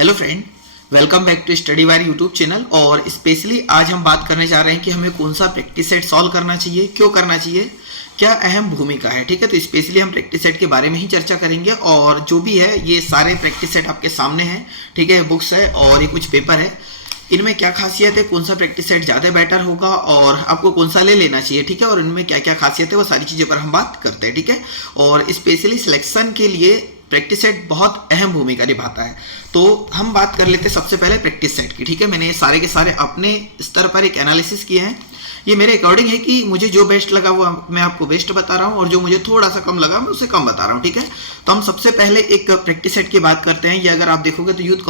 Hello friend, welcome back to study wire YouTube channel. और specially आज हम बात करने जा रहे हैं कि हमें कौन सा प्रैक्टिस सेट सॉल्व करना चाहिए, क्यों करना चाहिए, क्या अहम भूमिका है। ठीक है, तो स्पेशली हम प्रैक्टिस सेट के बारे में ही चर्चा करेंगे। और जो भी है ये सारे प्रैक्टिस सेट आपके सामने हैं। ठीक है, बुक्स है और ये कुछ पेपर है। इनमें क्या खासियत है, कौन सा प्रैक्टिस सेट ज़्यादा बेटर होगा और आपको कौन सा ले लेना चाहिए। ठीक है, और इनमें क्या क्या खासियत है वो सारी चीज़ों पर हम बात करते हैं। ठीक है, और स्पेशली सिलेक्शन के लिए प्रैक्टिस सेट बहुत अहम भूमिका निभाता है। तो हम बात कर लेते हैं सबसे पहले प्रैक्टिस सेट की। ठीक है, मैंने ये सारे के सारे अपने स्तर पर एक एनालिसिस किए हैं। ये मेरे अकॉर्डिंग है कि मुझे जो बेस्ट लगा वो मैं आपको बेस्ट बता रहा हूँ और जो मुझे थोड़ा सा कम लगा मैं उसे कम बता रहा हूँ। ठीक है, तो हम सबसे पहले एक प्रैक्टिस सेट की बात करते हैं। ये अगर आप देखोगे तो यूथ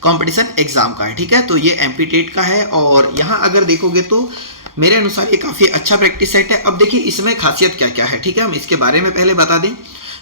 कॉम्पिटिशन एग्जाम का है। ठीक है, तो ये एमपी-टेट का है और यहाँ अगर देखोगे तो मेरे अनुसार ये काफ़ी अच्छा प्रैक्टिस सेट है। अब देखिए इसमें खासियत क्या क्या है। ठीक है, हम इसके बारे में पहले बता दें।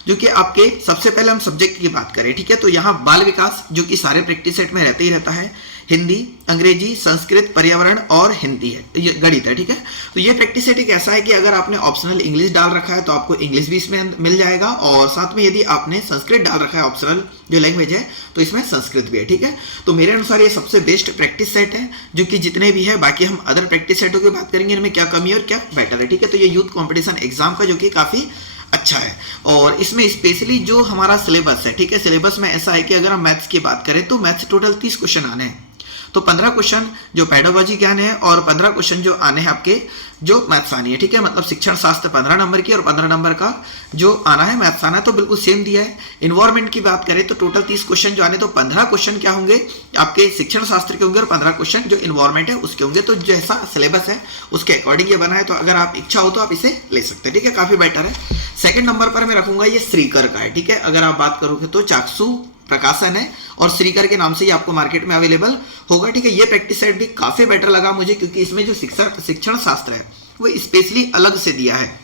जो कि आपके सबसे पहले हम सब्जेक्ट की बात करें। ठीक है, तो यहाँ बाल विकास जो कि सारे प्रैक्टिस सेट में रहते ही रहता है। हिंदी, अंग्रेजी, संस्कृत, पर्यावरण और हिंदी है, ये गणित है। ठीक है, तो ये प्रैक्टिस सेट एक ऐसा है कि अगर आपने ऑप्शनल इंग्लिश डाल रखा है तो आपको इंग्लिश भी इसमें मिल जाएगा और साथ में यदि आपने संस्कृत डाल रखा है ऑप्शनल जो लैंग्वेज है तो इसमें संस्कृत भी है। ठीक है, तो मेरे अनुसार ये सबसे बेस्ट प्रैक्टिस सेट है जो कि जितने भी है। बाकी हम अदर प्रैक्टिस सेटों की बात करेंगे, इनमें क्या कमी और क्या बेटर है। ठीक है, तो ये यूथ कॉम्पिटिशन एग्जाम का जो कि काफ़ी अच्छा है और इसमें स्पेशली जो हमारा सिलेबस है। ठीक है, सिलेबस में ऐसा है कि अगर हम मैथ्स की बात करें तो मैथ्स टोटल 30 क्वेश्चन आने हैं। तो 15 क्वेश्चन जो पेडागोजी के आने हैं और 15 क्वेश्चन जो आने हैं आपके जो मैथ्स आनी है। ठीक है, मतलब शिक्षण शास्त्र 15 नंबर की और 15 नंबर का जो आना है मैथ्स आना है, तो बिल्कुल सेम दिया है। इन्वायरमेंट की बात करें तो टोटल 30 क्वेश्चन जो आने, तो 15 क्वेश्चन क्या होंगे आपके शिक्षण शास्त्र के होंगे और 15 क्वेश्चन जो इन्वायरमेंट है उसके होंगे। तो जैसा सिलेबस है उसके अकॉर्डिंग ये बना है, तो अगर आप इच्छा हो तो आप इसे ले सकते हैं। ठीक है, काफी बेटर है। सेकंड नंबर पर मैं रखूंगा ये श्रीकर का है। ठीक है, अगर आप बात करोगे तो चाक्षु प्रकाशन है और श्रीकर के नाम से ही आपको मार्केट में अवेलेबल होगा। ठीक है, ये प्रैक्टिस सेट भी काफी बेटर लगा मुझे क्योंकि इसमें जो शिक्षण शास्त्र है वो स्पेशली अलग से दिया है।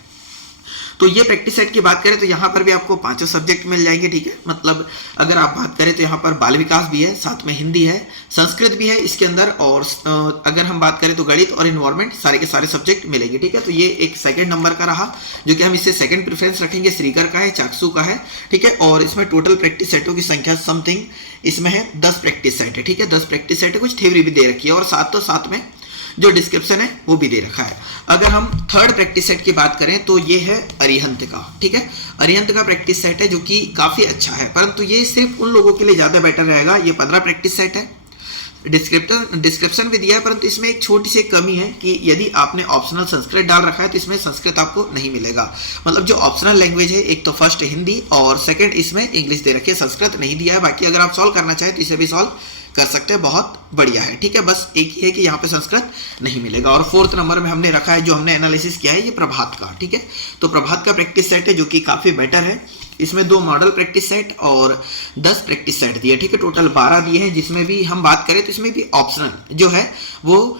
तो ये प्रैक्टिस सेट की बात करें तो यहाँ पर भी आपको 5 सब्जेक्ट मिल जाएंगे। ठीक है, मतलब अगर आप बात करें तो यहाँ पर बाल विकास भी है, साथ में हिंदी है, संस्कृत भी है इसके अंदर और अगर हम बात करें तो गणित और इन्वायरमेंट सारे के सारे सब्जेक्ट मिलेंगे। ठीक है, तो ये एक सेकंड नंबर का रहा जो कि हम इससे सेकंड प्रेफरेंस रखेंगे। श्रीकर का है, चाक्षु का है। ठीक है, और इसमें टोटल प्रैक्टिस सेटों की संख्या समथिंग इसमें है 10 प्रैक्टिस सेट है। ठीक है, 10 प्रैक्टिस सेट है, कुछ थ्योरी भी दे रखी है और साथ में जो डिस्क्रिप्शन है वो भी दे रखा है। अगर हम थर्ड प्रैक्टिस सेट की बात करें तो ये है अरिहंत का। ठीक है, अरिहंत का प्रैक्टिस सेट है जो कि काफी अच्छा है, परंतु ये सिर्फ उन लोगों के लिए ज्यादा बेटर रहेगा। ये 15 प्रैक्टिस सेट है, डिस्क्रिप्शन भी दिया है, परंतु इसमें एक छोटी सी कमी है कि यदि आपने ऑप्शनल संस्कृत डाल रखा है तो इसमें संस्कृत आपको नहीं मिलेगा। मतलब जो ऑप्शनल लैंग्वेज है, एक तो फर्स्ट हिंदी और सेकंड इसमें इंग्लिश दे रखी है, संस्कृत नहीं दिया है। बाकी अगर आप सॉल्व करना चाहें तो इसे भी सॉल्व कर सकते हैं, बहुत बढ़िया है। ठीक है, बस एक ही है कि यहाँ पे संस्कृत नहीं मिलेगा। और फोर्थ नंबर में हमने रखा है जो हमने एनालिसिस किया है ये प्रभात का। ठीक है, तो प्रभात का प्रैक्टिस सेट है जो कि काफी बेटर है। इसमें 2 मॉडल प्रैक्टिस सेट और 10 प्रैक्टिस सेट दिए। ठीक है, टोटल 12 दिए हैं, जिसमें भी हम बात करें तो इसमें भी ऑप्शनल जो है वो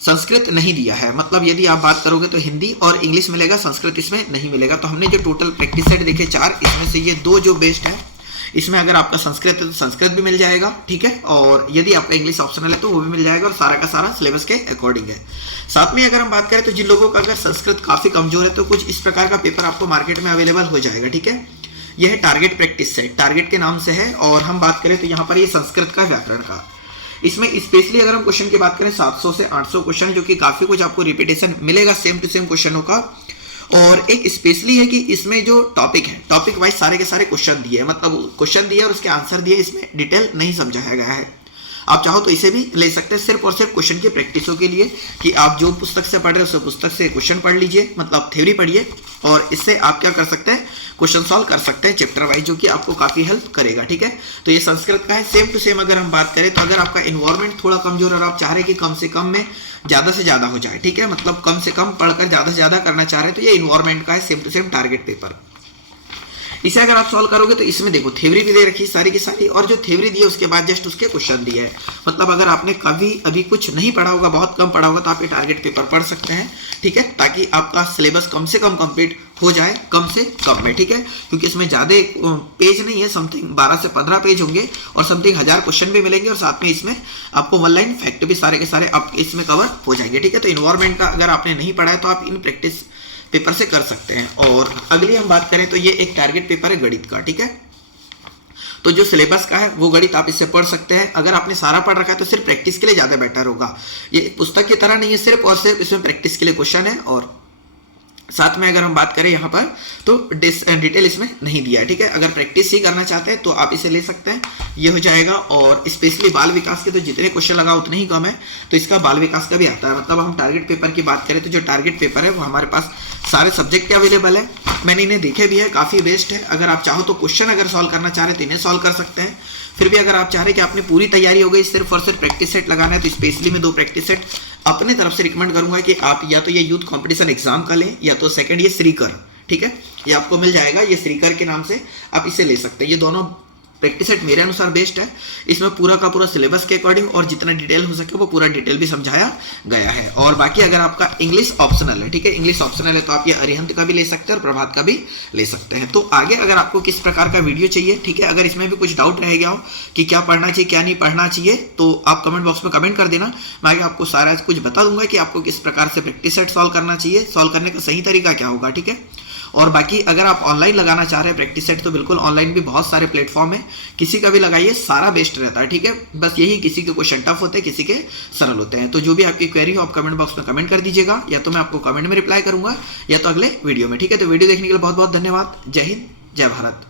संस्कृत नहीं दिया है। मतलब यदि आप बात करोगे तो हिंदी और इंग्लिश मिलेगा, संस्कृत इसमें नहीं मिलेगा। तो हमने जो टोटल प्रैक्टिस सेट देखे 4, इसमें से ये 2 जो बेस्ट है। इसमें अगर आपका संस्कृत है तो संस्कृत भी मिल जाएगा। ठीक है, और यदि आपका इंग्लिश ऑप्शनल है तो वो भी मिल जाएगा और सारा का सारा सिलेबस के अकॉर्डिंग है। साथ में अगर हम बात करें तो जिन लोगों का अगर संस्कृत काफी कमजोर है तो कुछ इस प्रकार का पेपर आपको मार्केट में अवेलेबल हो जाएगा। ठीक है, यह है टारगेट प्रैक्टिस सेट, टारगेट के नाम से है। और हम बात करें तो यहाँ पर ये संस्कृत का व्याकरण का, इसमें स्पेशली अगर हम क्वेश्चन की बात करें 700 से 800 क्वेश्चन जो कि काफी कुछ आपको रिपीटेशन मिलेगा सेम टू सेम क्वेश्चनों का। और एक स्पेशली है कि इसमें जो टॉपिक है, टॉपिक वाइज सारे के सारे क्वेश्चन दिए हैं, मतलब क्वेश्चन दिए और उसके आंसर दिए, इसमें डिटेल नहीं समझाया गया है। आप चाहो तो इसे भी ले सकते हैं सिर्फ और सिर्फ क्वेश्चन की प्रैक्टिसों के लिए कि आप जो पुस्तक से पढ़ रहे हो उस पुस्तक से क्वेश्चन पढ़ लीजिए, मतलब थ्योरी पढ़िए और इससे आप क्या कर सकते हैं, क्वेश्चन सॉल्व कर सकते हैं चैप्टर वाइज, जो कि आपको काफी हेल्प करेगा। ठीक है, तो ये संस्कृत का है। सेम टू सेम अगर हम बात करें तो अगर आपका इन्वायरमेंट थोड़ा कमजोर और आप चाह रहे हैं कि कम से कम में ज्यादा से ज्यादा हो जाए, ठीक है, मतलब कम से कम पढ़कर ज्यादा से ज्यादा करना चाह रहे हैं तो ये इन्वायरमेंट का है, same to same target paper. इसे अगर आप सॉल्व करोगे तो इसमें देखो थ्योरी भी दे रखी है सारी की सारी, और जो थ्योरी दी है उसके बाद जस्ट उसके क्वेश्चन दिए हैं। मतलब अगर आपने कभी अभी कुछ नहीं पढ़ा होगा, बहुत कम पढ़ा होगा, तो आप ये टारगेट पेपर पढ़ सकते हैं। ठीक है, ताकि आपका सिलेबस कम से कम कंप्लीट हो जाए कम से कम में। ठीक है, क्योंकि इसमें ज्यादा पेज नहीं है, समथिंग 12 से 15 पेज होंगे और समथिंग 1000 क्वेश्चन भी मिलेंगे और साथ में इसमें आपको 1 लाइन फैक्ट भी सारे के सारे आप इसमें कवर हो जाएंगे। ठीक है, तो इन्वायरमेंट का अगर आपने नहीं पढ़ा है तो आप इन प्रैक्टिस पेपर से कर सकते हैं। और अगली हम बात करें तो ये एक टारगेट पेपर है गणित का। ठीक है, तो जो सिलेबस का है वो गणित आप इससे पढ़ सकते हैं। अगर आपने सारा पढ़ रखा है तो सिर्फ प्रैक्टिस के लिए ज़्यादा बेटर होगा। ये पुस्तक की तरह नहीं है सिर्फ और सिर्फ, इसमें प्रैक्टिस के लिए क्वेश्चन है। और साथ में अगर हम बात करें यहाँ पर तो डिटेल इसमें नहीं दिया है, ठीक है। अगर प्रैक्टिस ही करना चाहते हैं तो आप इसे ले सकते हैं, ये हो जाएगा। और स्पेशली बाल विकास के तो जितने क्वेश्चन लगा उतने ही कम है, तो इसका बाल विकास का भी आता है। मतलब हम टारगेट पेपर की बात करें तो जो टारगेट पेपर है वो हमारे पास सारे सब्जेक्ट के अवेलेबल है, मैंने इन्हें देखे भी है, काफ़ी बेस्ट है। अगर आप चाहो तो क्वेश्चन अगर सॉल्व करना चाह रहे हैं तो इन्हें सॉल्व कर सकते हैं। फिर भी अगर आप चाह रहे हैं कि आपने पूरी तैयारी हो गई, सिर्फ और सिर्फ प्रैक्टिस सेट लगाना है, तो स्पेशली मैं 2 प्रैक्टिस सेट अपने तरफ से रिकमेंड करूंगा कि आप या तो ये यूथ कंपटीशन एग्जाम का लें, या तो सेकंड ये श्रीकर, ठीक है, ये आपको मिल जाएगा, ये श्रीकर के नाम से आप इसे ले सकते हैं। ये दोनों प्रैक्टिस सेट मेरे अनुसार बेस्ट है। इसमें पूरा का पूरा सिलेबस के अकॉर्डिंग और जितना डिटेल हो सके वो पूरा डिटेल भी समझाया गया है। और बाकी अगर आपका इंग्लिश ऑप्शनल है, ठीक है, इंग्लिश ऑप्शनल है तो आप ये अरिहंत का भी ले सकते हैं और प्रभात का भी ले सकते हैं। तो आगे अगर आपको किस प्रकार का वीडियो चाहिए, ठीक है, अगर इसमें भी कुछ डाउट रह गया हो कि क्या पढ़ना चाहिए क्या नहीं पढ़ना चाहिए, तो आप कमेंट बॉक्स में कमेंट कर देना, मैं आगे आपको सारा कुछ बता दूंगा कि आपको किस प्रकार से प्रैक्टिस सेट सॉल्व करना चाहिए, सॉल्व करने का सही तरीका क्या होगा, ठीक है। और बाकी अगर आप ऑनलाइन लगाना चाह रहे हैं प्रैक्टिस सेट तो बिल्कुल ऑनलाइन भी बहुत सारे प्लेटफॉर्म है, किसी का भी लगाइए, सारा बेस्ट रहता है, ठीक है। बस यही किसी के क्वेश्चन टफ होते हैं, किसी के सरल होते हैं। तो जो भी आपकी क्वेरी हो आप कमेंट बॉक्स में कमेंट कर दीजिएगा, या तो मैं आपको कमेंट में रिप्लाई करूंगा या तो अगले वीडियो में, ठीक है। तो वीडियो देखने के लिए बहुत बहुत धन्यवाद। जय हिंद, जय भारत।